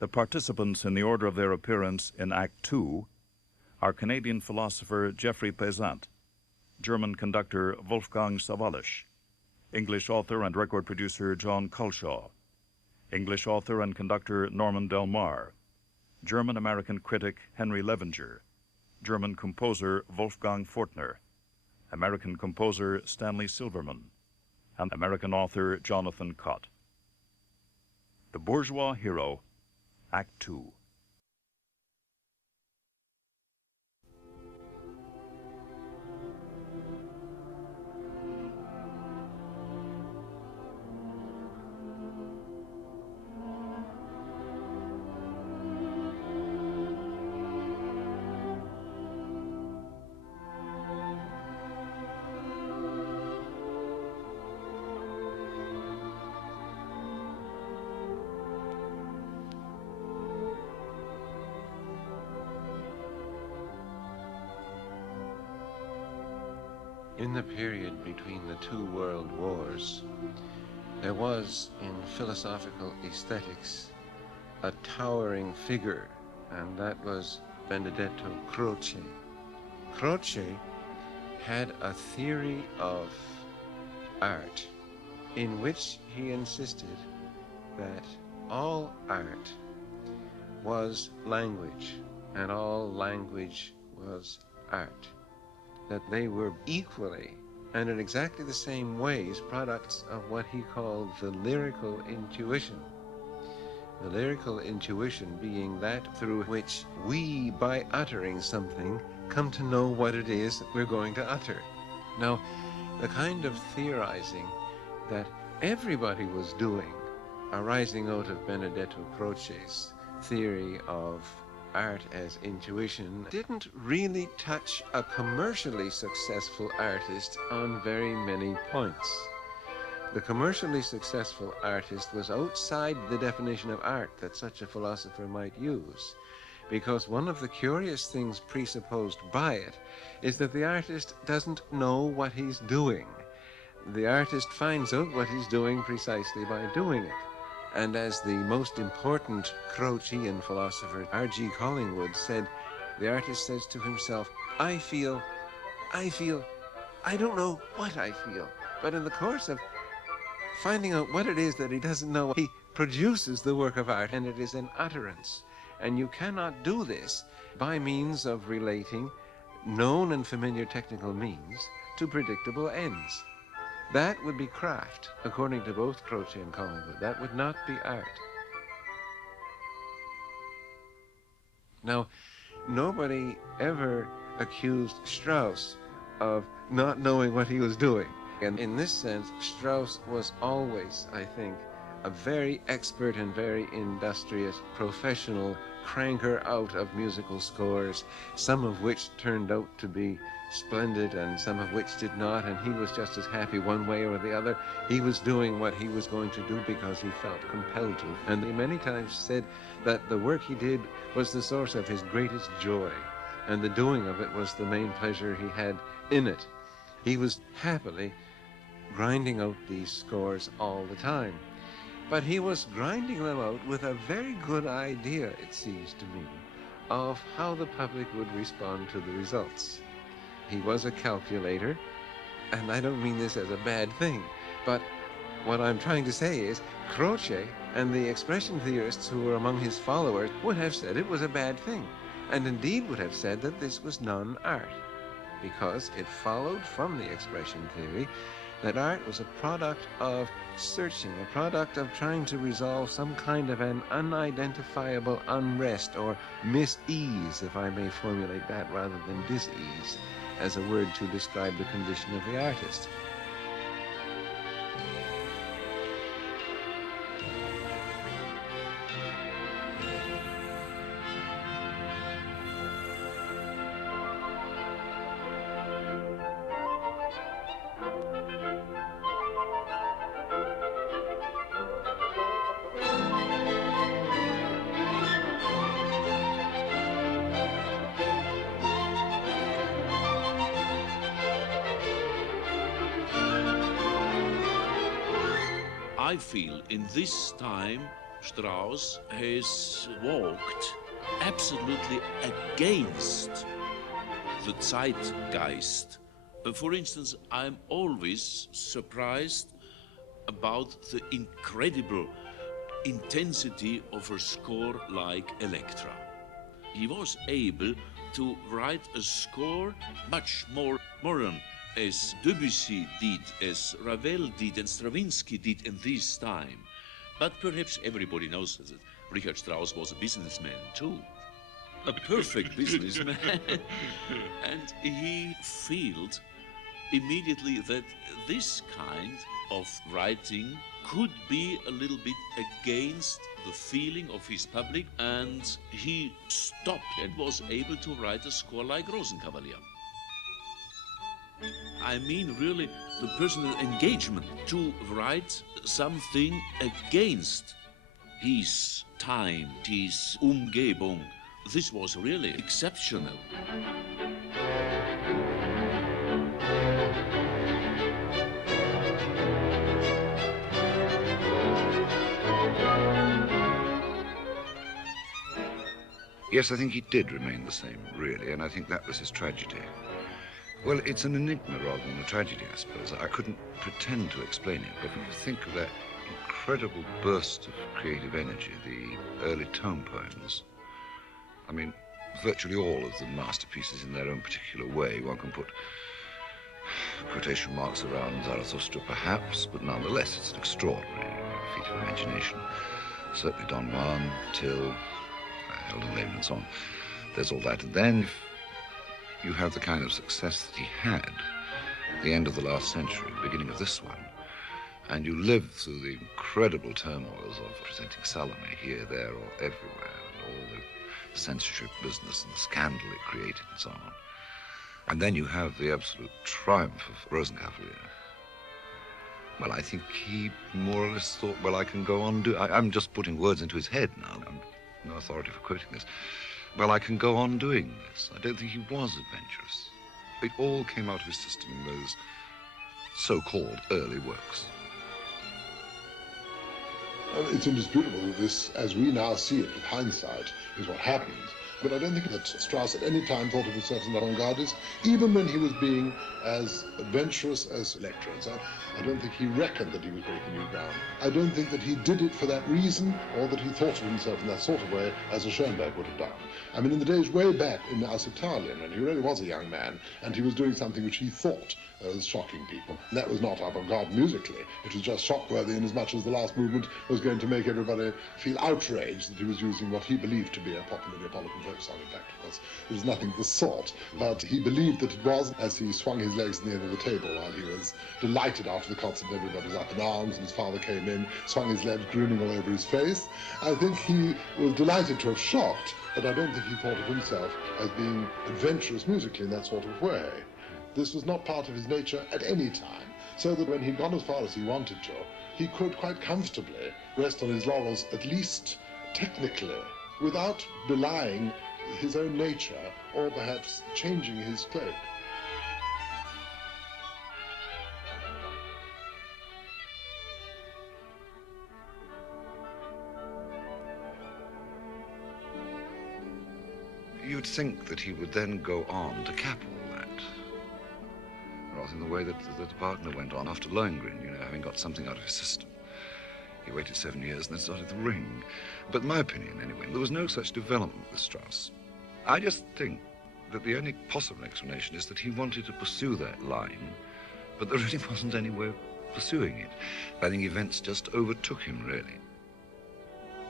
The participants in the order of their appearance in Act Two are Canadian philosopher Geoffrey Peasant, German conductor Wolfgang Sawallisch, English author and record producer John Culshaw, English author and conductor Norman Del Mar, German-American critic Henry Levenger, German composer Wolfgang Fortner, American composer Stanley Silverman, and American author Jonathan Cott. The Bourgeois Hero, Act Two. In the period between the two world wars, there was in philosophical aesthetics a towering figure, and that was Benedetto Croce. Croce had a theory of art in which he insisted that all art was language and all language was art, that they were equally and in exactly the same ways products of what he called the lyrical intuition. The lyrical intuition being that through which we, by uttering something, come to know what it is that we're going to utter. Now, the kind of theorizing that everybody was doing, arising out of Benedetto Croce's theory of art as intuition, didn't really touch a commercially successful artist on very many points. The commercially successful artist was outside the definition of art that such a philosopher might use, because one of the curious things presupposed by it is that the artist doesn't know what he's doing. The artist finds out what he's doing precisely by doing it. And as the most important Crocean philosopher, R.G. Collingwood, said, the artist says to himself, I feel, I don't know what I feel. But in the course of finding out what it is that he doesn't know, he produces the work of art, and it is an utterance. And you cannot do this by means of relating known and familiar technical means to predictable ends. That would be craft, according to both Croce and Collingwood. That would not be art. Now, nobody ever accused Strauss of not knowing what he was doing. And in this sense, Strauss was always, I think, a very expert and very industrious professional cranker out of musical scores, some of which turned out to be splendid and some of which did not, and he was just as happy one way or the other. He was doing what he was going to do because he felt compelled to, and he many times said that the work he did was the source of his greatest joy, and the doing of it was the main pleasure he had in it. He was happily grinding out these scores all the time. But he was grinding them out with a very good idea, it seems to me, of how the public would respond to the results. He was a calculator, and I don't mean this as a bad thing, but what I'm trying to say is Croce and the expression theorists who were among his followers would have said it was a bad thing, and indeed would have said that this was non-art, because it followed from the expression theory that art was a product of searching, a product of trying to resolve some kind of an unidentifiable unrest or mis-ease, if I may formulate that rather than dis-ease, as a word to describe the condition of the artist. I feel in this time Strauss has walked absolutely against the zeitgeist. For instance, I'm always surprised about the incredible intensity of a score like Elektra. He was able to write a score much more modern, as Debussy did, as Ravel did, and Stravinsky did in this time. But perhaps everybody knows that Richard Strauss was a businessman too. A perfect businessman. And he felt immediately that this kind of writing could be a little bit against the feeling of his public, and he stopped and was able to write a score like Rosenkavalier. I mean really the personal engagement to write something against his time, his Umgebung. This was really exceptional. Yes, I think he did remain the same, really, and I think that was his tragedy. Well, it's an enigma rather than a tragedy, I suppose. I couldn't pretend to explain it, but when you think of that incredible burst of creative energy, the early tone poems, I mean, virtually all of the masterpieces in their own particular way. One can put quotation marks around Zarathustra, perhaps, but nonetheless, it's an extraordinary feat of imagination. Certainly Don Juan, Till, Heldenleben, and so on. There's all that. And then you have the kind of success that he had at the end of the last century, beginning of this one, and you live through the incredible turmoils of presenting Salome here, there, or everywhere, and all the censorship business and the scandal it created and so on. And then you have the absolute triumph of Rosenkavalier. Well, I think he more or less thought, well, I can go on I'm just putting words into his head now. I'm no authority for quoting this. Well, I can go on doing this. I don't think he was adventurous. It all came out of his system in those so-called early works. It's indisputable that this, as we now see it with hindsight, is what happened. But I don't think that Strauss at any time thought of himself as an avant-gardist, even when he was being as adventurous as Elektra. So I don't think he reckoned that he was breaking new ground. I don't think that he did it for that reason, or that he thought of himself in that sort of way as a Schoenberg would have done. I mean, in the days way back in Aus Italien, when he really was a young man, and he was doing something which he thought was shocking people. And that was not avant-garde musically. It was just shock-worthy in as much as the last movement was going to make everybody feel outraged that he was using what he believed to be a popular Neapolitan folk song. In fact, it was nothing of the sort. But he believed that it was, as he swung his legs at the end of the table while he was delighted after the concert, everybody was up in arms, and his father came in, swung his legs, grinning all over his face. I think he was delighted to have shocked, but I don't think he thought of himself as being adventurous musically in that sort of way. This was not part of his nature at any time, so that when he'd gone as far as he wanted to, he could quite comfortably rest on his laurels, at least technically, without belying his own nature or perhaps changing his cloak. You'd think that he would then go on to cap all that, rather than the way that the Wagner went on after Lohengrin, having got something out of his system. He waited 7 years and then started The Ring. But in my opinion, anyway, there was no such development with Strauss. I just think that the only possible explanation is that he wanted to pursue that line, but there really wasn't any way of pursuing it. I think events just overtook him, really.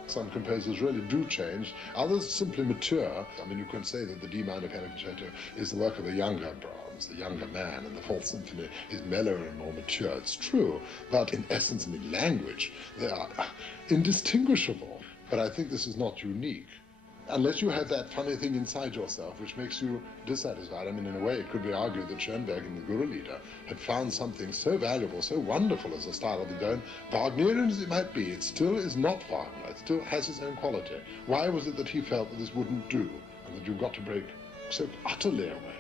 Some composers really do change. Others simply mature. I mean, you can say that the D minor piano concerto is the work of a younger Brahms, the younger man, and the Fourth Symphony is mellower and more mature. It's true, but in essence and in language, they are indistinguishable. But I think this is not unique. Unless you have that funny thing inside yourself which makes you dissatisfied. I mean, in a way, it could be argued that Schoenberg in the Guru Lieder had found something so valuable, so wonderful as a style of his own. Wagnerian as it might be, it still is not Wagner. It still has its own quality. Why was it that he felt that this wouldn't do, and that you've got to break so utterly away?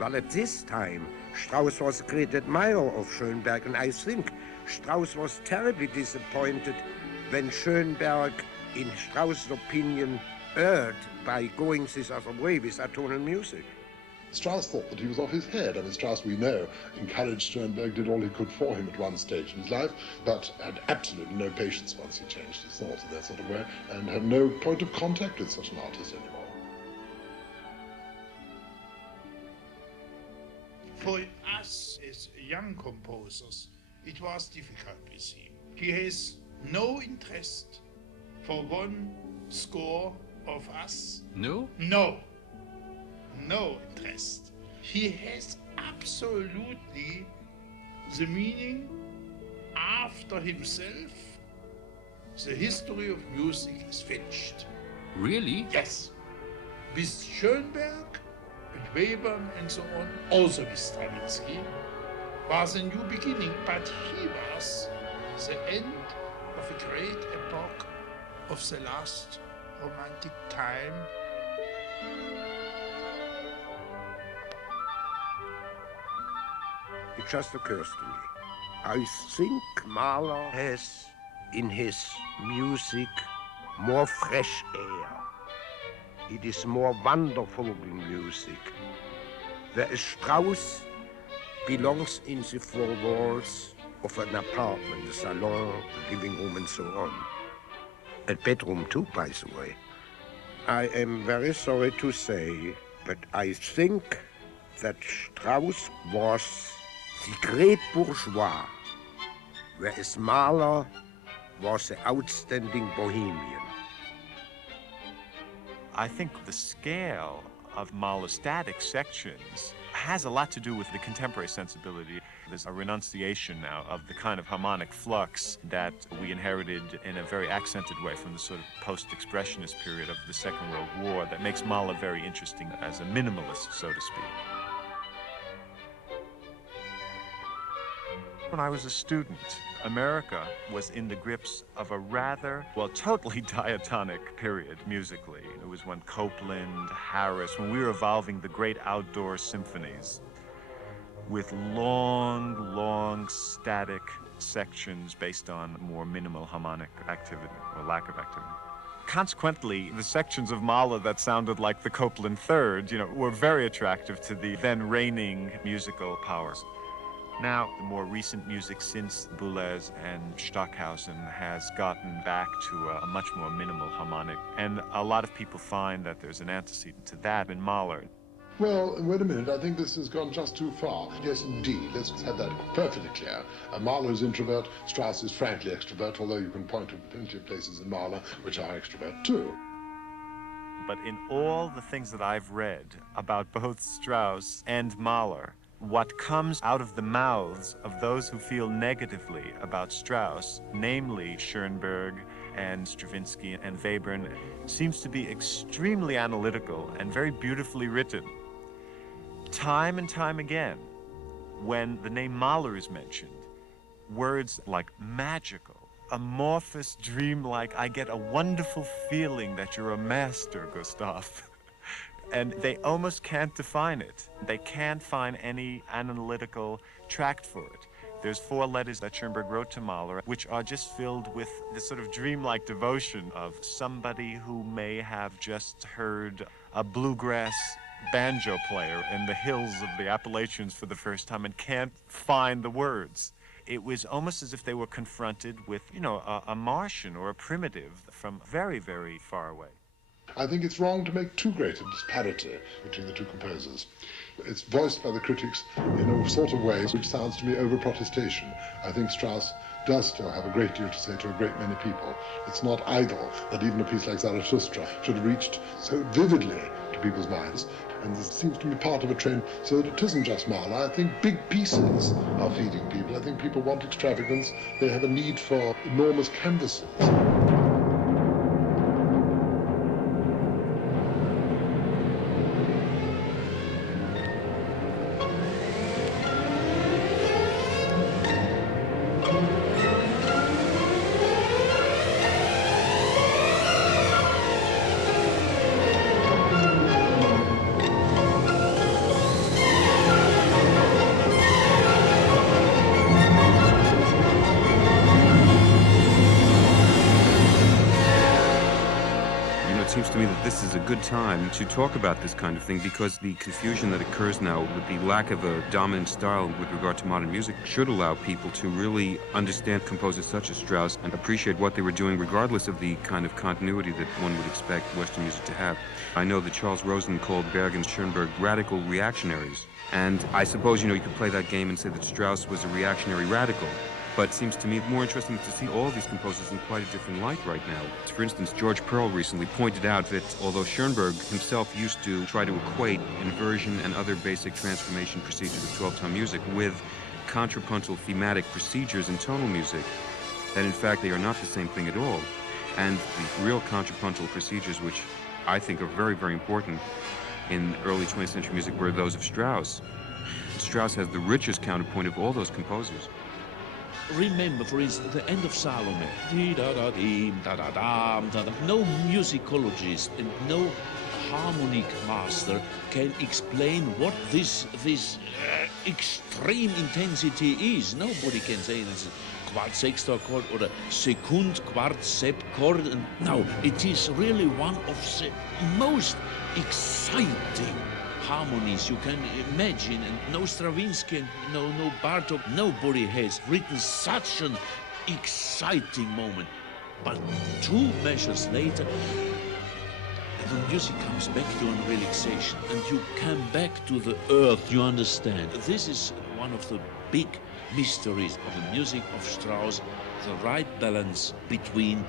Well, at this time, Strauss was a great admirer of Schoenberg, and I think Strauss was terribly disappointed when Schoenberg, in Strauss's opinion, erred by going this other way with atonal music. Strauss thought that he was off his head. I mean, Strauss, we know, encouraged Schoenberg, did all he could for him at one stage in his life, but had absolutely no patience once he changed his thoughts in that sort of way, and had no point of contact with such an artist anymore. For us as young composers, it was difficult with him. He has no interest for one score of us. No? No. No interest. He has absolutely the meaning after himself. The history of music is finished. Really? Yes. With Schoenberg and Webern and so on, also with Stravinsky, was a new beginning, but he was the end of a great epoch of the last romantic time. It just occurs to me. I think Mahler has in his music more fresh air. It is more wonderful music. Whereas Strauss belongs in the four walls of an apartment, the salon, the living room, and so on. A bedroom too, by the way. I am very sorry to say, but I think that Strauss was the great bourgeois, whereas Mahler was the outstanding bohemian. I think the scale of Mahler's static sections has a lot to do with the contemporary sensibility. There's a renunciation now of the kind of harmonic flux that we inherited in a very accented way from the sort of post-expressionist period of the Second World War that makes Mahler very interesting as a minimalist, so to speak. When I was a student, America was in the grips of a rather, well, totally diatonic period musically. It was when Copland, Harris, when we were evolving the great outdoor symphonies with long, long static sections based on more minimal harmonic activity or lack of activity. Consequently, the sections of Mahler that sounded like the Copland Third, were very attractive to the then reigning musical powers. Now, the more recent music since Boulez and Stockhausen has gotten back to a much more minimal harmonic, and a lot of people find that there's an antecedent to that in Mahler. Well, wait a minute, I think this has gone just too far. Yes, indeed, let's have that perfectly clear. Mahler is introvert, Strauss is frankly extrovert, although you can point to plenty of places in Mahler which are extrovert too. But in all the things that I've read about both Strauss and Mahler, what comes out of the mouths of those who feel negatively about Strauss, namely Schoenberg and Stravinsky and Webern, seems to be extremely analytical and very beautifully written. Time and time again, when the name Mahler is mentioned, words like magical, amorphous, dreamlike, I get a wonderful feeling that you're a master, Gustav. And they almost can't define it. They can't find any analytical tract for it. There's 4 letters that Schoenberg wrote to Mahler, which are just filled with this sort of dreamlike devotion of somebody who may have just heard a bluegrass banjo player in the hills of the Appalachians for the first time and can't find the words. It was almost as if they were confronted with, a Martian or a primitive from very, very far away. I think it's wrong to make too great a disparity between the two composers. It's voiced by the critics in a sort of way which sounds to me over-protestation. I think Strauss does still have a great deal to say to a great many people. It's not idle that even a piece like Zarathustra should have reached so vividly to people's minds. And this seems to be part of a trend, so that it isn't just Mahler. I think big pieces are feeding people. I think people want extravagance. They have a need for enormous canvases. seems to me that this is a good time to talk about this kind of thing, because the confusion that occurs now with the lack of a dominant style with regard to modern music should allow people to really understand composers such as Strauss and appreciate what they were doing regardless of the kind of continuity that one would expect Western music to have. I know that Charles Rosen called Berg and Schoenberg radical reactionaries, and I suppose, you could play that game and say that Strauss was a reactionary radical. But it seems to me more interesting to see all these composers in quite a different light right now. For instance, George Pearl recently pointed out that although Schoenberg himself used to try to equate inversion and other basic transformation procedures of 12-tone music with contrapuntal thematic procedures in tonal music, that in fact they are not the same thing at all. And the real contrapuntal procedures, which I think are very, very important in early 20th century music, were those of Strauss. Strauss has the richest counterpoint of all those composers. Remember, for instance, the end of Salome. No musicologist and no harmonic master can explain what this extreme intensity is. Nobody can say it's a quart sexta chord or a second quart sep chord. No, it is really one of the most exciting harmonies you can imagine, and no Stravinsky, no Bartók, nobody has written such an exciting moment. But 2 measures later, the music comes back to a relaxation, and you come back to the earth, you understand. This is one of the big mysteries of the music of Strauss, the right balance between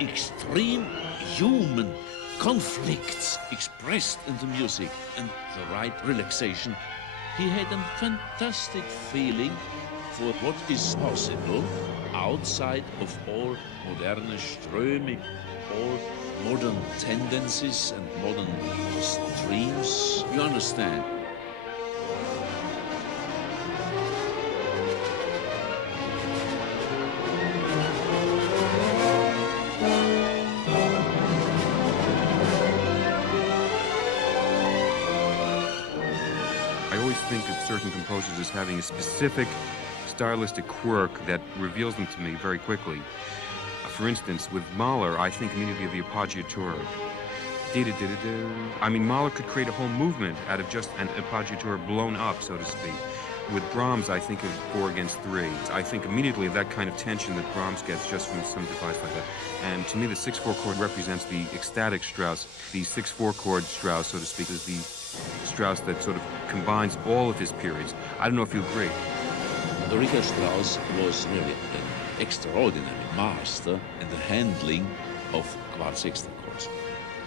extreme human conflicts expressed in the music and the right relaxation. He had a fantastic feeling for what is possible outside of all moderne Ströme, all modern tendencies and modern streams. You understand? Think of certain composers as having a specific stylistic quirk that reveals them to me very quickly. For instance, with Mahler, I think immediately of the appoggiatura. I mean, Mahler could create a whole movement out of just an appoggiatura blown up, so to speak. With Brahms, I think of 4 against 3. I think immediately of that kind of tension that Brahms gets just from some device like that. And to me, the 6/4 chord represents the ecstatic Strauss. The 6/4 chord Strauss, so to speak, is the Strauss that sort of combines all of his periods. I don't know if you agree. Richard Strauss was really an extraordinary master in the handling of quart sexta chords.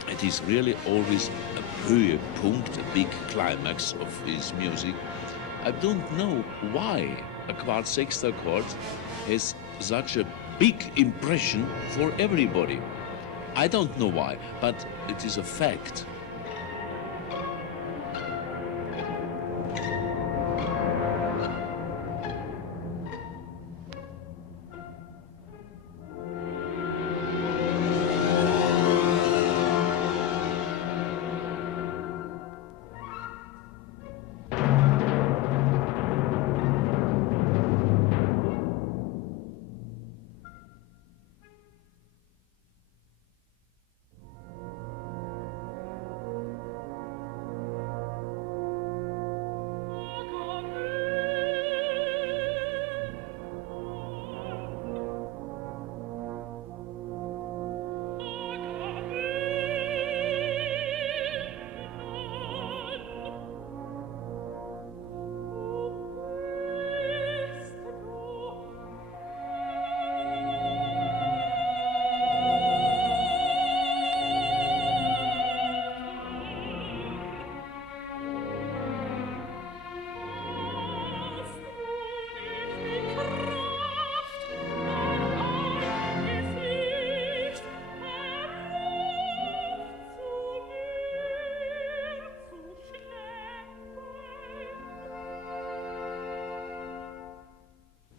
It is really always a Höhepunkt, a big climax of his music. I don't know why a quart sexta chord has such a big impression for everybody. I don't know why, but it is a fact.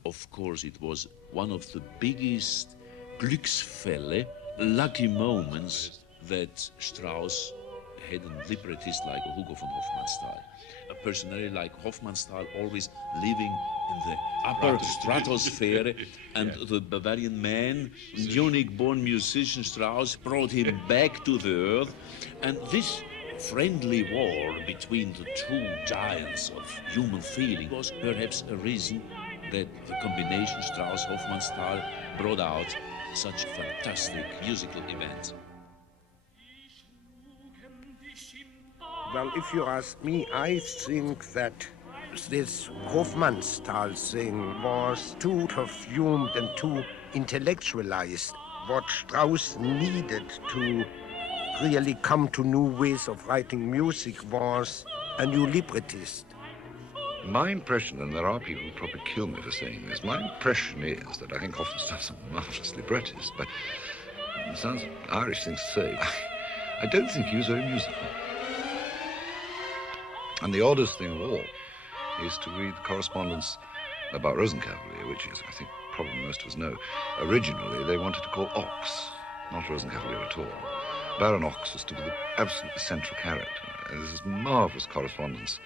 Of course, it was one of the biggest Glücksfälle, lucky moments that Strauss had a librettist like Hugo von Hofmannsthal. A personality like Hofmannsthal, always living in the upper stratosphere, and the Bavarian man, Munich-born musician Strauss, brought him back to the earth, and this friendly war between the two giants of human feeling was perhaps a reason that the combination Strauss-Hofmannsthal brought out such fantastic musical events. Well, if you ask me, I think that this Hofmannsthal thing was too perfumed and too intellectualized. What Strauss needed to really come to new ways of writing music was a new librettist. My impression, and there are people who probably kill me for saying this, my impression is that I think Hofmannsthal's a marvelous librettist, but it sounds an Irish thing to say. I don't think he was very musical. And the oddest thing of all is to read the correspondence about Rosenkavalier, which is, I think, probably most of us know. Originally, they wanted to call Ochs, not Rosenkavalier at all. Baron Ochs was to be the absolutely central character. And there's this marvelous correspondence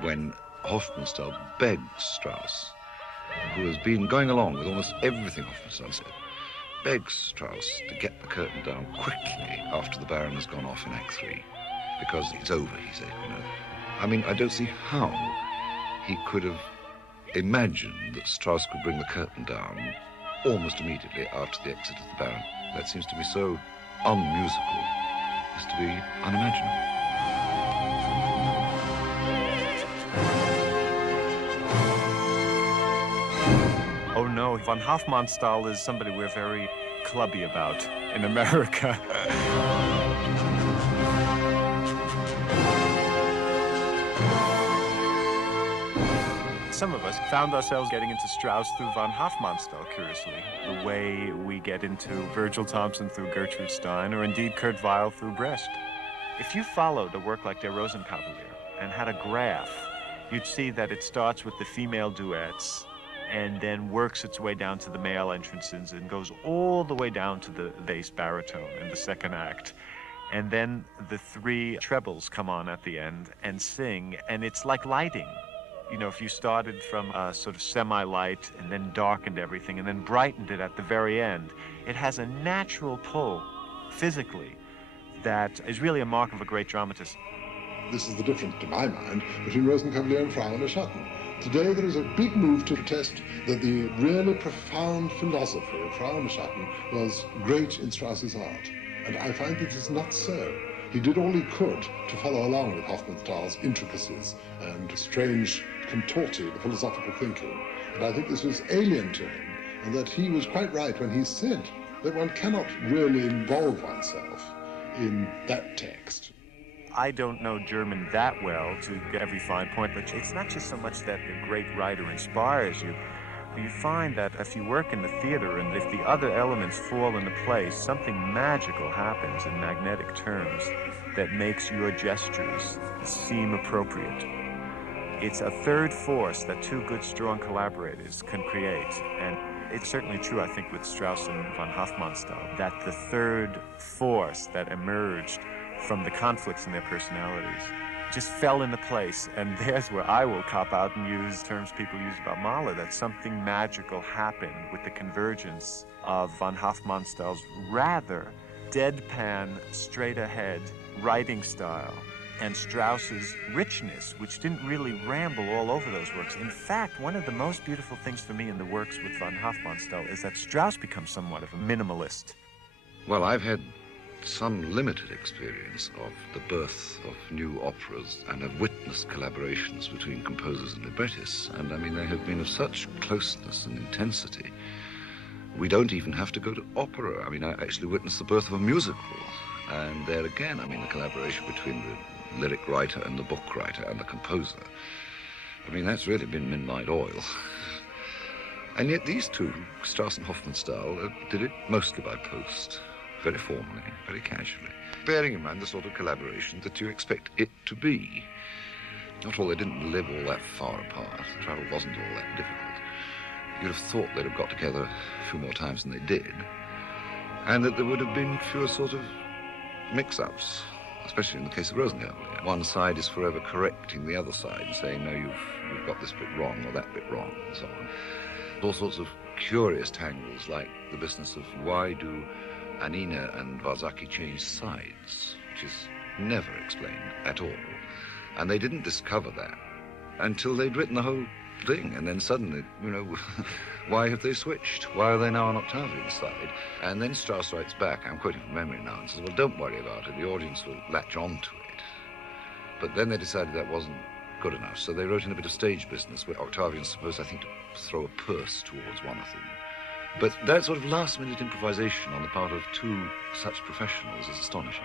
when Hofmannsthal begged Strauss, who has been going along with almost everything Hofmannsthal said, begs Strauss to get the curtain down quickly after the Baron has gone off in Act 3, because it's over, he said, you know. I mean, I don't see how he could have imagined that Strauss could bring the curtain down almost immediately after the exit of the Baron. That seems to be so unmusical as to be unimaginable. Oh no, von Hofmannsthal is somebody we're very clubby about in America. Some of us found ourselves getting into Strauss through von Hofmannsthal, curiously, the way we get into Virgil Thomson through Gertrude Stein, or indeed Kurt Weill through Brecht. If you followed a work like Der Rosenkavalier and had a graph, you'd see that it starts with the female duets and then works its way down to the male entrances and goes all the way down to the bass baritone in the second act. And then the three trebles come on at the end and sing, and it's like lighting. You know, if you started from a sort of semi-light and then darkened everything and then brightened it at the very end, it has a natural pull, physically, that is really a mark of a great dramatist. This is the difference, to my mind, between Rosenkavalier and Frau von Schatten. Today there is a big move to protest that the really profound philosophy of Frau von Schatten was great in Strauss's art. And I find that it's not so. He did all he could to follow along with Hofmannsthal's intricacies and strange, contorted philosophical thinking. And I think this was alien to him, and that he was quite right when he said that one cannot really involve oneself in that text. I don't know German that well to get every fine point, but it's not just so much that a great writer inspires you. You find that if you work in the theater and if the other elements fall into place, something magical happens in magnetic terms that makes your gestures seem appropriate. It's a third force that two good, strong collaborators can create. And it's certainly true, I think, with Strauss and von Hofmannsthal, that the third force that emerged from the conflicts in their personalities just fell into place. And there's where I will cop out and use terms people use about Mahler, that something magical happened with the convergence of von Hofmannsthal's rather deadpan, straight-ahead writing style and Strauss's richness, which didn't really ramble all over those works. In fact, one of the most beautiful things for me in the works with von Hofmannsthal is that Strauss becomes somewhat of a minimalist. Well, I've had some limited experience of the birth of new operas and have witnessed collaborations between composers and librettists, and I mean they have been of such closeness and intensity. We don't even have to go to opera. I mean, I actually witnessed the birth of a musical, and there again, I mean, the collaboration between the lyric writer and the book writer and the composer. I mean, that's really been midnight oil. And yet these two, Strauss and Hofmannsthal, did it mostly by post. Very formally, very casually, bearing in mind the sort of collaboration that you expect it to be. After all, they didn't live all that far apart. The travel wasn't all that difficult. You'd have thought they'd have got together a few more times than they did, and that there would have been fewer sort of mix-ups. especially in the case of Rosenkavalier. One side is forever correcting the other side, saying, no, you've got this bit wrong or that bit wrong, and so on. All sorts of curious tangles, like the business of why do Annina and Warzaki change sides, which is never explained at all. And they didn't discover that until they'd written the whole thing, and then suddenly, why have they switched? Why are they now on Octavian's side? And then Strauss writes back, I'm quoting from memory now, and says, well, don't worry about it, the audience will latch on to it. But then they decided that wasn't good enough, so they wrote in a bit of stage business where Octavian's supposed, I think, to throw a purse towards one of them. But that sort of last-minute improvisation on the part of two such professionals is astonishing.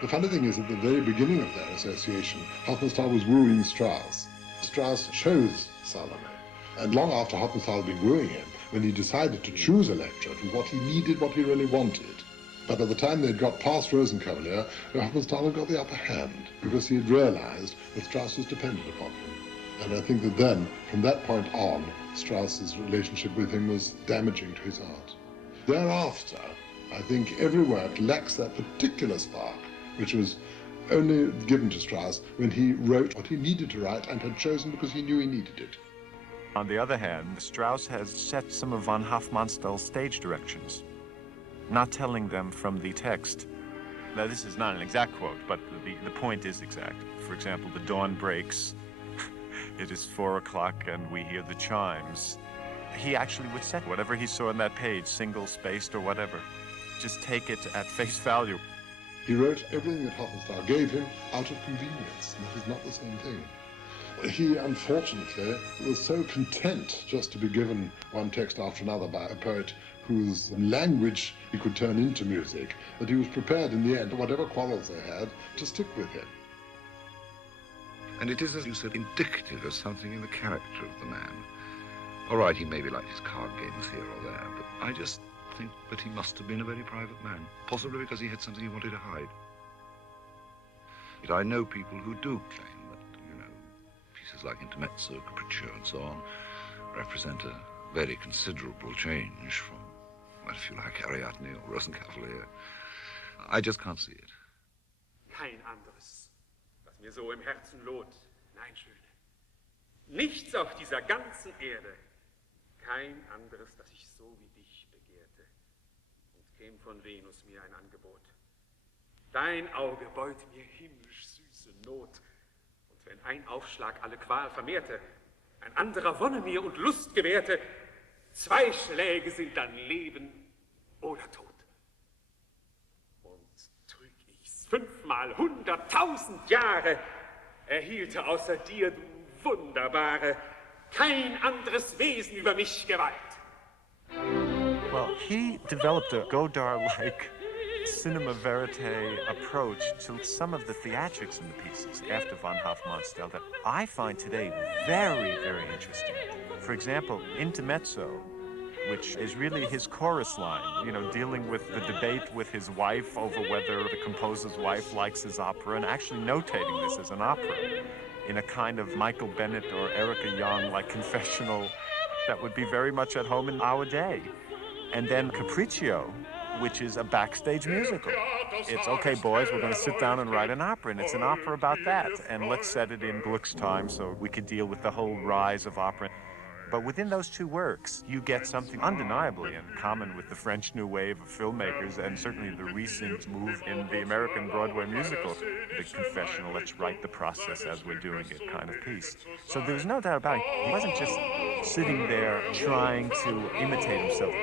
The funny thing is, at the very beginning of their association, Hofmannsthal was wooing Strauss. Strauss chose Salome. And long after Hofmannsthal had been wooing him, when he decided to choose a lecturer, it was what he needed, what he really wanted. But by the time they'd got past Rosenkavalier, Hofmannsthal had got the upper hand, because he had realized that Strauss was dependent upon him. And I think that then, from that point on, Strauss's relationship with him was damaging to his art. Thereafter, I think every work lacks that particular spark, which was only given to Strauss when he wrote what he needed to write and had chosen because he knew he needed it. On the other hand, Strauss has set some of von Hofmannsthal's stage directions, not telling them from the text. Now, this is not an exact quote, but the point is exact. For example, the dawn breaks, it is 4 o'clock, and we hear the chimes. He actually would set whatever he saw on that page, single-spaced or whatever. Just take it at face value. He wrote everything that Hofmannsthal gave him out of convenience, and that is not the same thing. He, unfortunately, was so content just to be given one text after another by a poet whose language he could turn into music, that he was prepared in the end, whatever quarrels they had, to stick with him. And it is, as you said, indicative of something in the character of the man. All right, he maybe liked his card games here or there, but I just think that he must have been a very private man, possibly because he had something he wanted to hide. Yet I know people who do claim that, pieces like Intermezzo, Capriccio, and so on, represent a very considerable change from, well, if you like, Ariadne or Rosenkavalier. I just can't see it. Kein anderes, was mir so im Herzen lohnt. Nein, Schöne. Nichts auf dieser ganzen Erde. Kein anderes, das ich so wie dich begehrte. Und käm von Venus mir ein Angebot. Dein Auge beut mir himmlisch süße Not. Und wenn ein Aufschlag alle Qual vermehrte, ein anderer Wonne mir und Lust gewährte, 2 Schläge sind dann Leben oder Tod. Und trüg ich's 5-mal 100.000 Jahre, erhielte außer dir, du Wunderbare, kein anderes Wesen über mich Gewalt. Well, he developed a Godard-like cinema verite approach to some of the theatrics in the pieces after von Hofmannsthal that I find today very, very interesting. For example, Intermezzo, which is really his chorus line, dealing with the debate with his wife over whether the composer's wife likes his opera, and actually notating this as an opera in a kind of Michael Bennett or Erica Young-like confessional that would be very much at home in our day. And then Capriccio, which is a backstage musical. It's, okay, boys, we're going to sit down and write an opera, and it's an opera about that. And let's set it in Gluck's time so we could deal with the whole rise of opera. But within those two works, you get something undeniably in common with the French New Wave of filmmakers and certainly the recent move in the American Broadway musical, the confessional, let's write the process as we're doing it kind of piece. So there's no doubt about it. He wasn't just sitting there trying to imitate himself.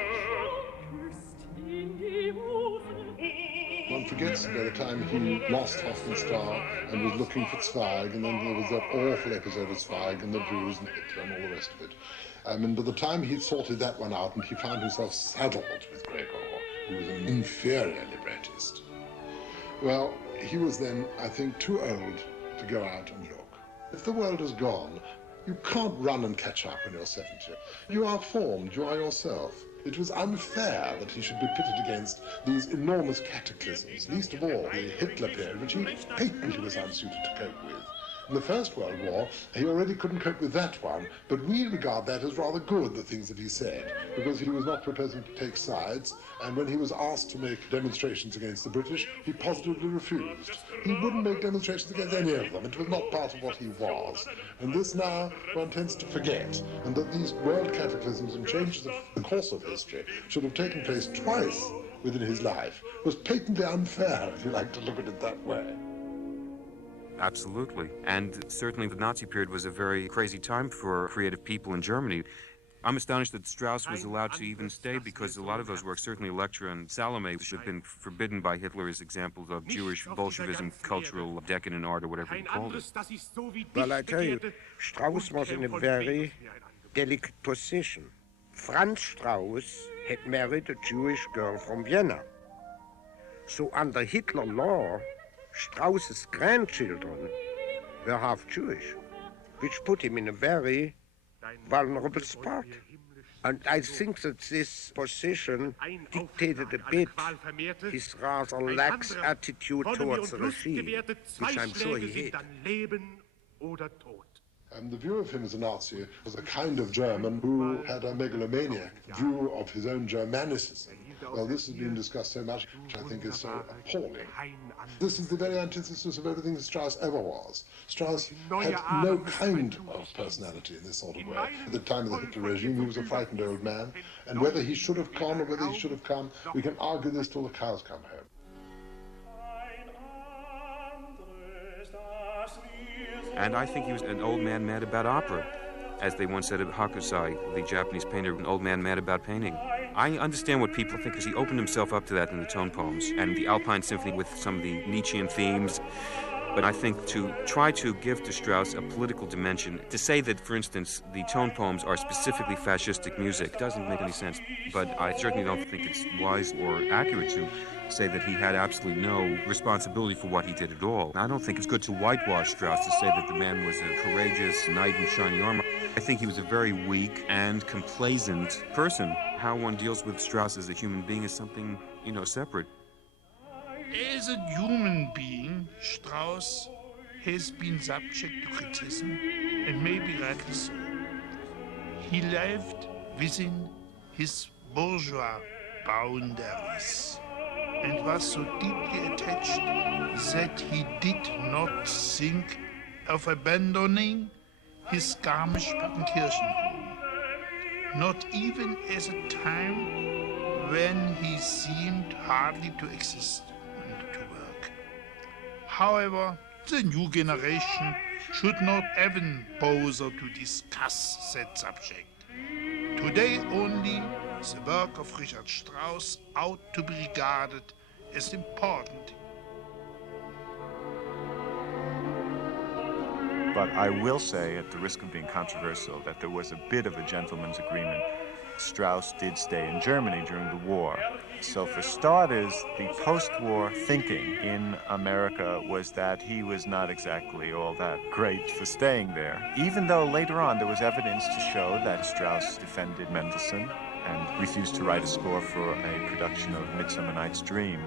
One forgets by the time he lost Hofmannsthal and was looking for Zweig, and then there was that awful episode of Zweig and the Jews and Hitler and all the rest of it. And by the time he'd sorted that one out and he found himself saddled with Gregor, who was an inferior librettist, well, he was then, I think, too old to go out and look. If the world is gone, you can't run and catch up when you're 70. You are formed, you are yourself. It was unfair that he should be pitted against these enormous cataclysms, least of all the Hitler period, which he patently was unsuited to cope with. In the First World War, he already couldn't cope with that one, but we regard that as rather good, the things that he said, because he was not proposing to take sides, and when he was asked to make demonstrations against the British, he positively refused. He wouldn't make demonstrations against any of them. It was not part of what he was. And this now one tends to forget, and that these world cataclysms and changes of the course of history should have taken place twice within his life was patently unfair, if you like to look at it that way. Absolutely. And certainly the Nazi period was a very crazy time for creative people in Germany. I'm astonished that Strauss was allowed to even stay, because a lot of those works, certainly Elektra and Salome, should have been forbidden by Hitler as examples of Jewish Bolshevism, cultural decadent art, or whatever he called it. Well, I tell you, Strauss was in a very delicate position. Franz Strauss had married a Jewish girl from Vienna. So under Hitler law, Strauss's grandchildren were half Jewish, which put him in a very vulnerable spot. And I think that this position dictated a bit his rather lax attitude towards the regime, which I'm sure he hated. The view of him as a Nazi was a kind of German who had a megalomaniac view of his own Germanicism. Well, this has been discussed so much, which I think is so appalling. This is the very antithesis of everything that Strauss ever was. Strauss had no kind of personality in this sort of way. At the time of the Hitler regime, he was a frightened old man, and whether he should have gone or whether he should have come, we can argue this till the cows come home. And I think he was an old man mad about opera. As they once said of Hokusai, the Japanese painter, an old man mad about painting. I understand what people think, because he opened himself up to that in the tone poems and the Alpine Symphony with some of the Nietzschean themes. But I think to try to give to Strauss a political dimension, to say that, for instance, the tone poems are specifically fascistic music, doesn't make any sense. But I certainly don't think it's wise or accurate to say that he had absolutely no responsibility for what he did at all. I don't think it's good to whitewash Strauss, to say that the man was a courageous knight in shining armor. I think he was a very weak and complacent person. How one deals with Strauss as a human being is something, separate. As a human being, Strauss has been subject to criticism, and maybe rightly so. He lived within his bourgeois boundaries and was so deeply attached that he did not think of abandoning his Garmisch-Partenkirchen home, not even as a time when he seemed hardly to exist and to work. However, the new generation should not even bother to discuss that subject. Today only, the work of Richard Strauss ought to be regarded as important. But I will say, at the risk of being controversial, that there was a bit of a gentleman's agreement. Strauss did stay in Germany during the war. So for starters, the post-war thinking in America was that he was not exactly all that great for staying there, even though later on there was evidence to show that Strauss defended Mendelssohn and refused to write a score for a production of Midsummer Night's Dream.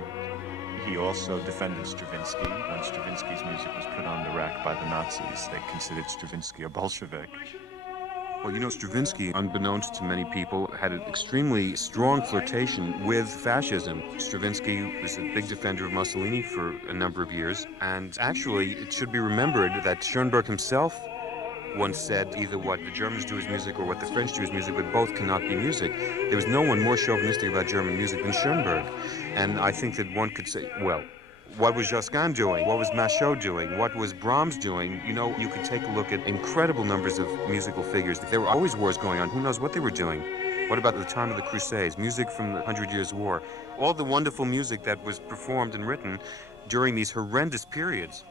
He also defended Stravinsky. When Stravinsky's music was put on the rack by the Nazis, they considered Stravinsky a Bolshevik. Well, Stravinsky, unbeknownst to many people, had an extremely strong flirtation with fascism. Stravinsky was a big defender of Mussolini for a number of years, and actually, it should be remembered that Schoenberg himself once said either what the Germans do is music or what the French do is music, but both cannot be music. There was no one more chauvinistic about German music than Schoenberg. And I think that one could say, well, what was Josquin doing? What was Machaut doing? What was Brahms doing? You could take a look at incredible numbers of musical figures. There were always wars going on. Who knows what they were doing? What about the time of the Crusades? Music from the 100 Years' War. All the wonderful music that was performed and written during these horrendous periods.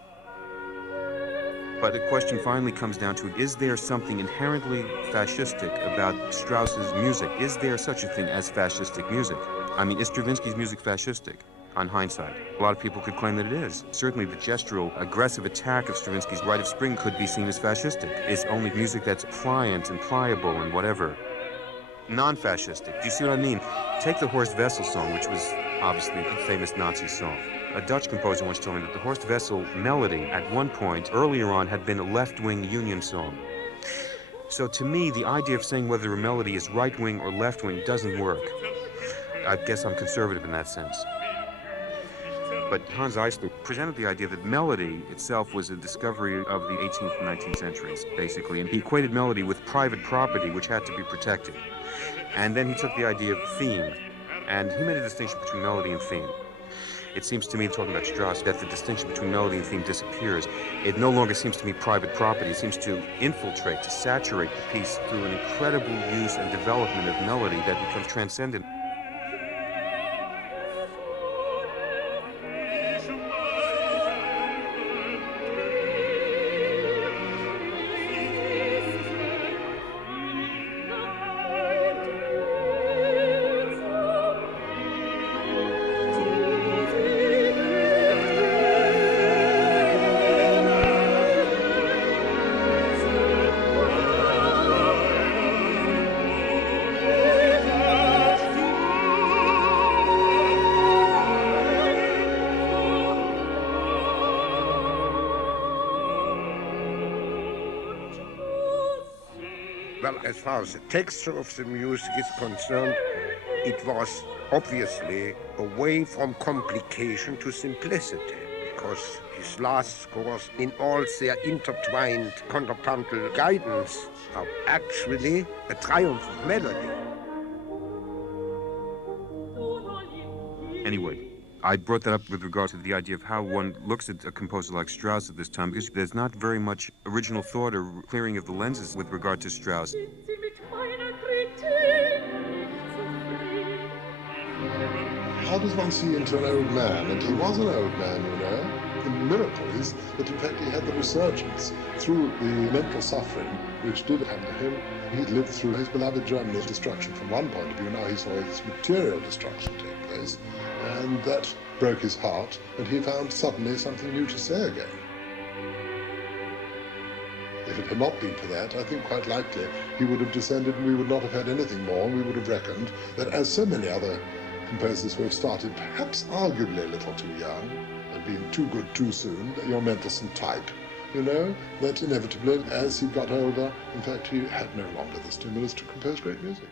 But the question finally comes down to, is there something inherently fascistic about Strauss's music? Is there such a thing as fascistic music? I mean, is Stravinsky's music fascistic? On hindsight, a lot of people could claim that it is. Certainly the gestural, aggressive attack of Stravinsky's Rite of Spring could be seen as fascistic. It's only music that's pliant and pliable and whatever. Non-fascistic. Do you see what I mean? Take the Horst Wessel song, which was obviously the famous Nazi song. A Dutch composer once told me that the Horst Wessel melody at one point earlier on had been a left-wing union song. So to me, the idea of saying whether a melody is right-wing or left-wing doesn't work. I guess I'm conservative in that sense. But Hans Eisler presented the idea that melody itself was a discovery of the 18th and 19th centuries, basically, and he equated melody with private property, which had to be protected. And then he took the idea of theme, and he made a distinction between melody and theme. It seems to me, talking about Strauss, that the distinction between melody and theme disappears. It no longer seems to be private property. It seems to infiltrate, to saturate the piece through an incredible use and development of melody that becomes transcendent. Well, as far as the texture of the music is concerned, it was obviously away from complication to simplicity, because his last scores, in all their intertwined contrapuntal guidance, are actually a triumph of melody. Anyway, I brought that up with regard to the idea of how one looks at a composer like Strauss at this time, because there's not very much original thought or clearing of the lenses with regard to Strauss. How does one see into an old man? And he was an old man, you know. The miracle is that, in fact, he had the resurgence through the mental suffering which did happen to him. He lived through his beloved Germany's destruction from one point of view. Now he saw its material destruction take place. And that broke his heart, and he found suddenly something new to say again. If it had not been for that, I think quite likely he would have descended and we would not have had anything more, and we would have reckoned that, as so many other composers who have started perhaps arguably a little too young and been too good too soon, your Mendelssohn type, you know, that inevitably, as he got older, in fact, he had no longer the stimulus to compose great music.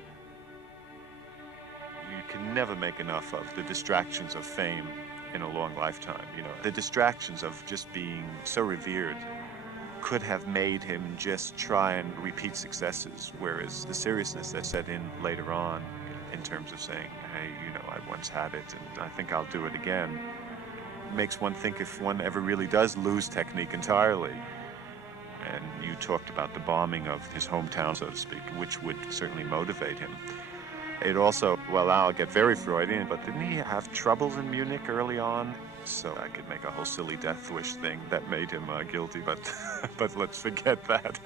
You can never make enough of the distractions of fame in a long lifetime, you know. The distractions of just being so revered could have made him just try and repeat successes, whereas the seriousness that set in later on in terms of saying, hey, you know, I once had it and I think I'll do it again, makes one think if one ever really does lose technique entirely. And you talked about the bombing of his hometown, so to speak, which would certainly motivate him. It also, well, I'll get very Freudian, but didn't he have troubles in Munich early on? So I could make a whole silly death wish thing that made him guilty, but but let's forget that.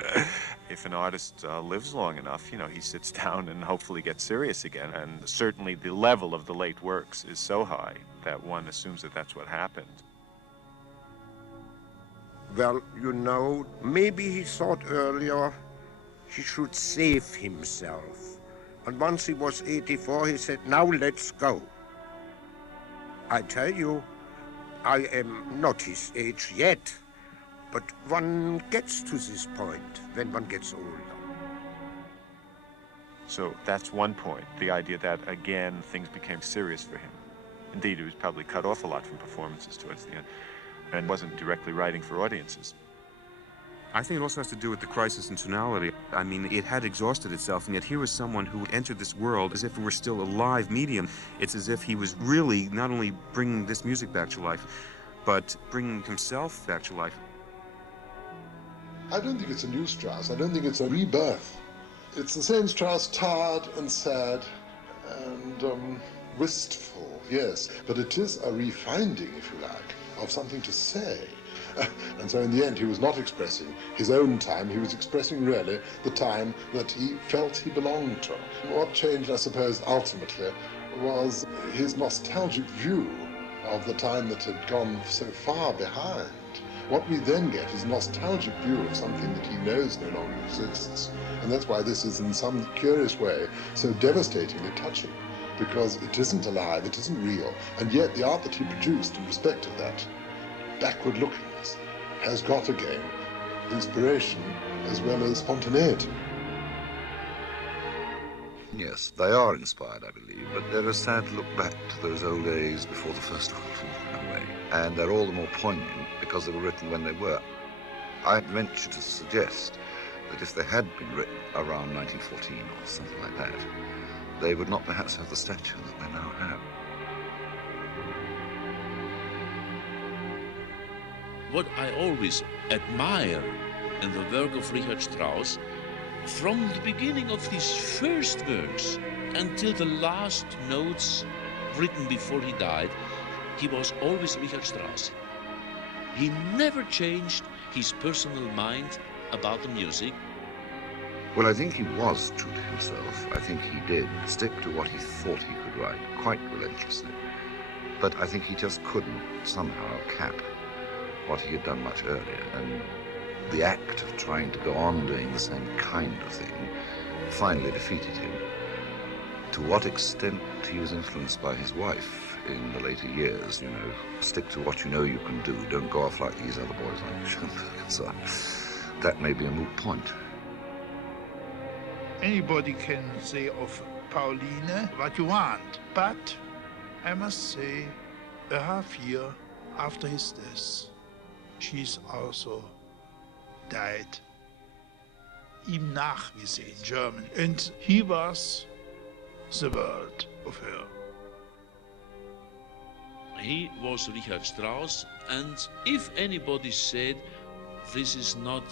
If an artist lives long enough, you know, he sits down and hopefully gets serious again. And certainly the level of the late works is so high that one assumes that that's what happened. Well, you know, maybe he thought earlier he should save himself. And once he was 84, he said, now let's go. I tell you, I am not his age yet, but one gets to this point when one gets older. So that's one point, the idea that, again, things became serious for him. Indeed, he was probably cut off a lot from performances towards the end and wasn't directly writing for audiences. I think it also has to do with the crisis in tonality. I mean, it had exhausted itself, and yet here was someone who entered this world as if it were still a live medium. It's as if he was really not only bringing this music back to life, but bringing himself back to life. I don't think it's a new Strauss. I don't think it's a rebirth. It's the same Strauss, tired and sad and wistful, yes. But it is a refinding, if you like, of something to say. And so in the end, he was not expressing his own time. He was expressing really the time that he felt he belonged to. What changed, I suppose, ultimately was his nostalgic view of the time that had gone so far behind. What we then get is a nostalgic view of something that he knows no longer exists. And that's why this is, in some curious way, so devastatingly touching. because it isn't alive, it isn't real, and yet the art that he produced in respect of that backward-lookingness has got again inspiration as well as spontaneity. Yes, they are inspired, I believe, but they're a sad look back to those old days before the First World War, in a way. And they're all the more poignant because they were written when they were. I'd venture to suggest that if they had been written around 1914 or something like that, they would not perhaps have the stature that they now have. What I always admire in the work of Richard Strauss, from the beginning of his first works until the last notes written before he died, he was always Richard Strauss. He never changed his personal mind about the music. Well, I think he was true to himself. I think he did stick to what he thought he could write, quite relentlessly. But I think he just couldn't somehow cap what he had done much earlier. And the act of trying to go on doing the same kind of thing finally defeated him. To what extent he was influenced by his wife in the later years, you know, stick to what you know you can do, don't go off like these other boys like Schoenberg and so on. That may be a moot point. Anybody can say of Pauline what you want, but I must say, a half year after his death, she's also died. Ihm nach, we say in German. And he was the world of her. He was Richard Strauss, and if anybody said this is not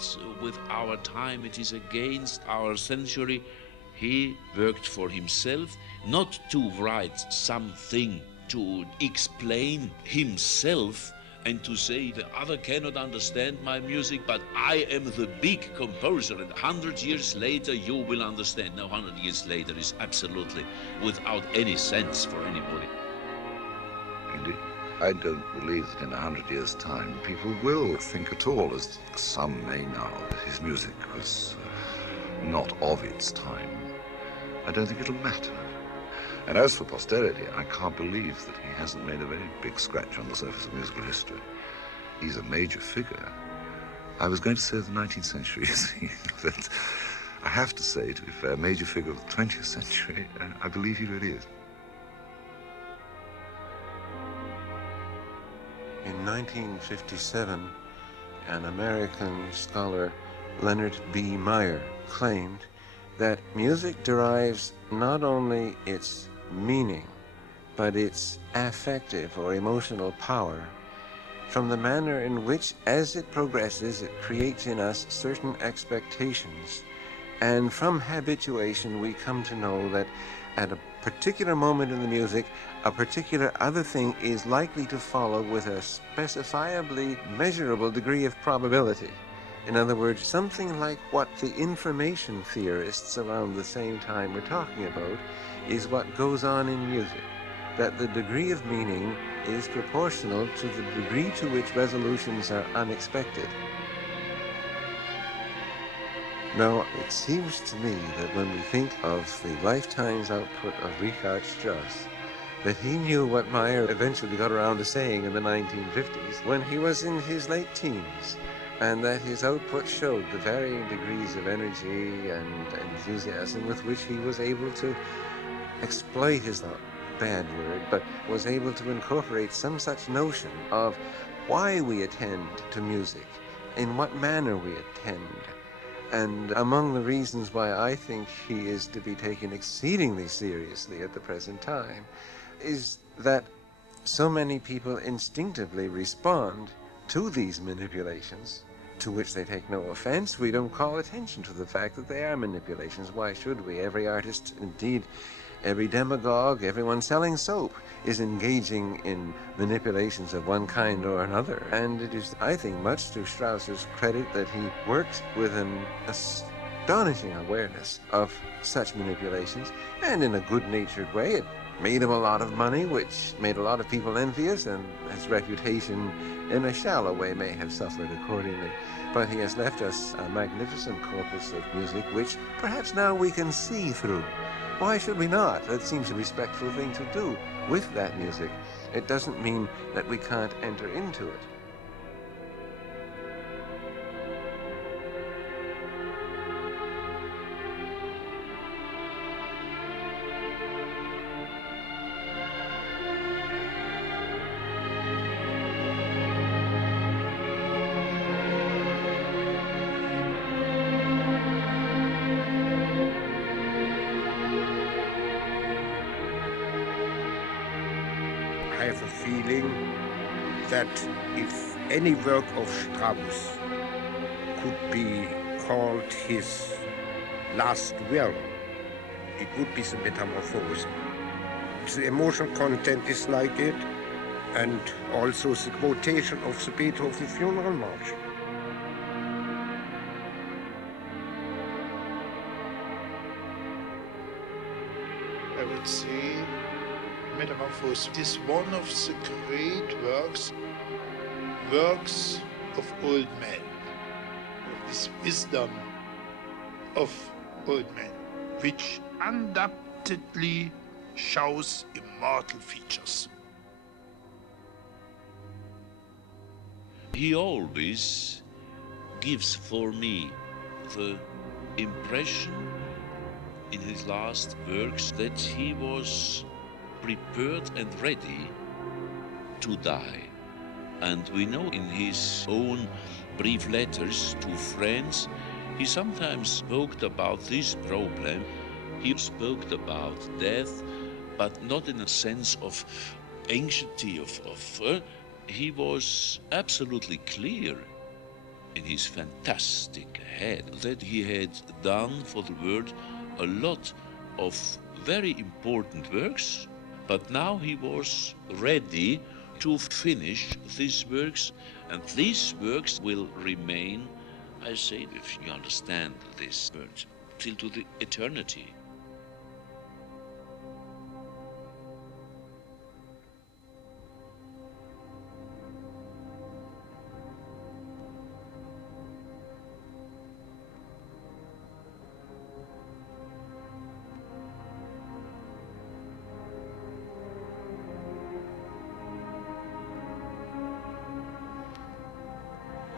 with our time, it is against our century, he worked for himself, not to write something to explain himself and to say the other cannot understand my music, but I am the big composer, and 100 years later you will understand. Now 100 years later is absolutely without any sense for anybody. Indeed. I don't believe that in 100 years' time people will think at all, as some may now, that his music was not of its time. I don't think it'll matter. And as for posterity, I can't believe that he hasn't made a very big scratch on the surface of musical history. He's a major figure. I was going to say of the 19th century, but I have to say, to be fair, major figure of the 20th century, I believe he really is. In 1957, an American scholar, Leonard B. Meyer, claimed that music derives not only its meaning, but its affective or emotional power from the manner in which, as it progresses, it creates in us certain expectations. And from habituation, we come to know that at a particular moment in the music, a particular other thing is likely to follow with a specifiably measurable degree of probability. In other words, something like what the information theorists around the same time were talking about is what goes on in music, that the degree of meaning is proportional to the degree to which resolutions are unexpected. Now, it seems to me that when we think of the lifetime's output of Richard Strauss, that he knew what Meyer eventually got around to saying in the 1950s when he was in his late teens, and that his output showed the varying degrees of energy and enthusiasm with which he was able to exploit his bad word, but was able to incorporate some such notion of why we attend to music, in what manner we attend. And among the reasons why I think he is to be taken exceedingly seriously at the present time is that so many people instinctively respond to these manipulations, to which they take no offense. We don't call attention to the fact that they are manipulations. Why should we? Every artist, indeed, every demagogue, everyone selling soap is engaging in manipulations of one kind or another. And it is, I think, much to Strauss's credit that he worked with an astonishing awareness of such manipulations, and in a good-natured way. It made him a lot of money, which made a lot of people envious, and his reputation in a shallow way may have suffered accordingly. But he has left us a magnificent corpus of music, which perhaps now we can see through. Why should we not? That seems a respectful thing to do with that music. It doesn't mean that we can't enter into it. I have a feeling that if any work of Strauss could be called his last will, it would be the Metamorphose. The emotional content is like it, and also the quotation of the Beethoven Funeral March. I would say Metamorphose is one of the great works of old men, of this wisdom of old men, which undoubtedly shows immortal features. He always gives for me the impression in his last works that he was prepared and ready to die. And we know in his own brief letters to friends, he sometimes spoke about this problem. He spoke about death, but not in a sense of anxiety he was absolutely clear in his fantastic head that he had done for the world a lot of very important works, but now he was ready to finish these works, and these works will remain, I say, if you understand this word, till to the eternity.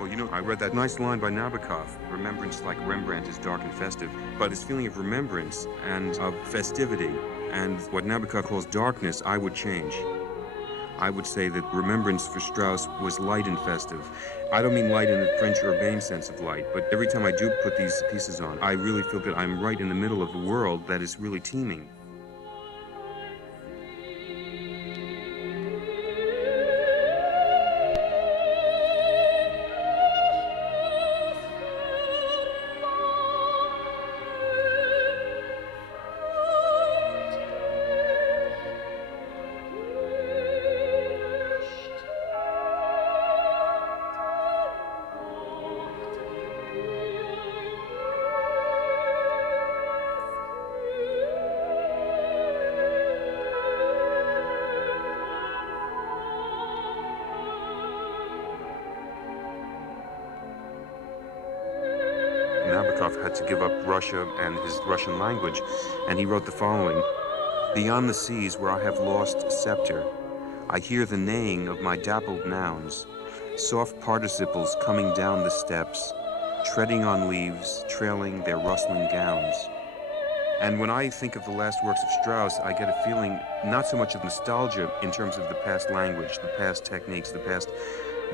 Well, you know, I read that nice line by Nabokov, remembrance like Rembrandt is dark and festive, but his feeling of remembrance and of festivity and what Nabokov calls darkness, I would change. I would say that remembrance for Strauss was light and festive. I don't mean light in the French urbane sense of light, but every time I do put these pieces on, I really feel that I'm right in the middle of a world that is really teeming. Nabokov had to give up Russia and his Russian language, and he wrote the following: "Beyond the seas where I have lost scepter, I hear the neighing of my dappled nouns, soft participles coming down the steps, treading on leaves, trailing their rustling gowns." And when I think of the last works of Strauss, I get a feeling not so much of nostalgia in terms of the past language, the past techniques, the past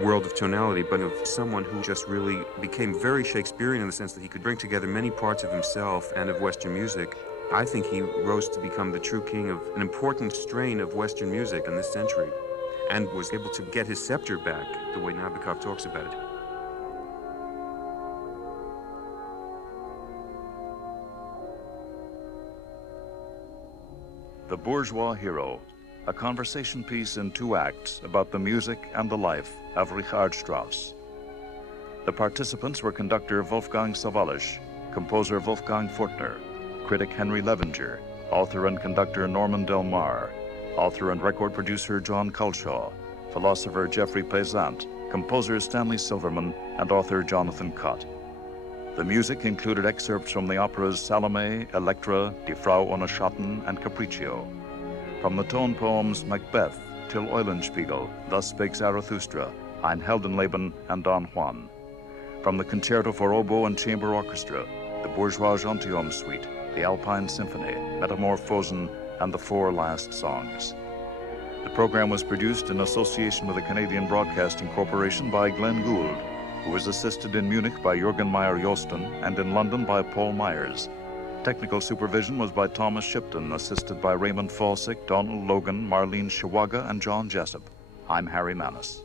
world of tonality, but of someone who just really became very Shakespearean in the sense that he could bring together many parts of himself and of Western music. I think he rose to become the true king of an important strain of Western music in this century, and was able to get his scepter back the way Nabokov talks about it. The Bourgeois Hero, a conversation piece in 2 acts about the music and the life of Richard Strauss. The participants were conductor Wolfgang Sawallisch, composer Wolfgang Furtner, critic Henry Levenger, author and conductor Norman Del Mar, author and record producer John Culshaw, philosopher Jeffrey Pesant, composer Stanley Silverman, and author Jonathan Cott. The music included excerpts from the operas Salome, Elektra, Die Frau ohne Schatten, and Capriccio. From the tone poems Macbeth, Till Eulenspiegel, Thus Spake Zarathustra, Ein Heldenleben, and Don Juan. From the Concerto for Oboe and Chamber Orchestra, the Bourgeois Gentilhomme Suite, the Alpine Symphony, Metamorphosen, and the Four Last Songs. The program was produced in association with the Canadian Broadcasting Corporation by Glenn Gould, who was assisted in Munich by Jürgen Meyer-Josten and in London by Paul Myers. Technical supervision was by Thomas Shipton, assisted by Raymond Falsick, Donald Logan, Marlene Shiwaga, and John Jessup. I'm Harry Manis.